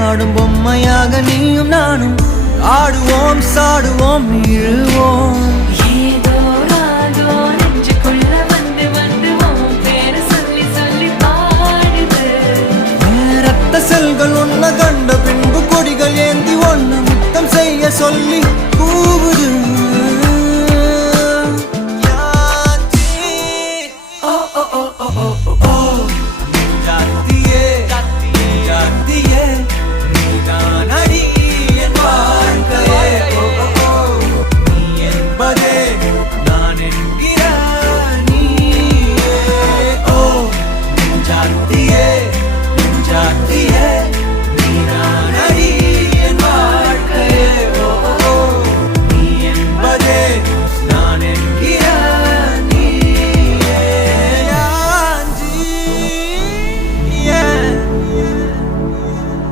ஆடும் பொம்மையாக நீயும் நானும் ஆடுவோம் சாடுவோம் இழுவோம். ஏதோ ராகோ நெஞ்சுக்குள்ள வந்து வந்து உன் பேரை சொல்லி சொல்லி பாடுது. ரத்த செல்கள் ஒன்ன கண்ட பின்பு கொடிகள் ஏந்தி ஒன்ன முத்தம் செய்ய சொல்லி கூவுது.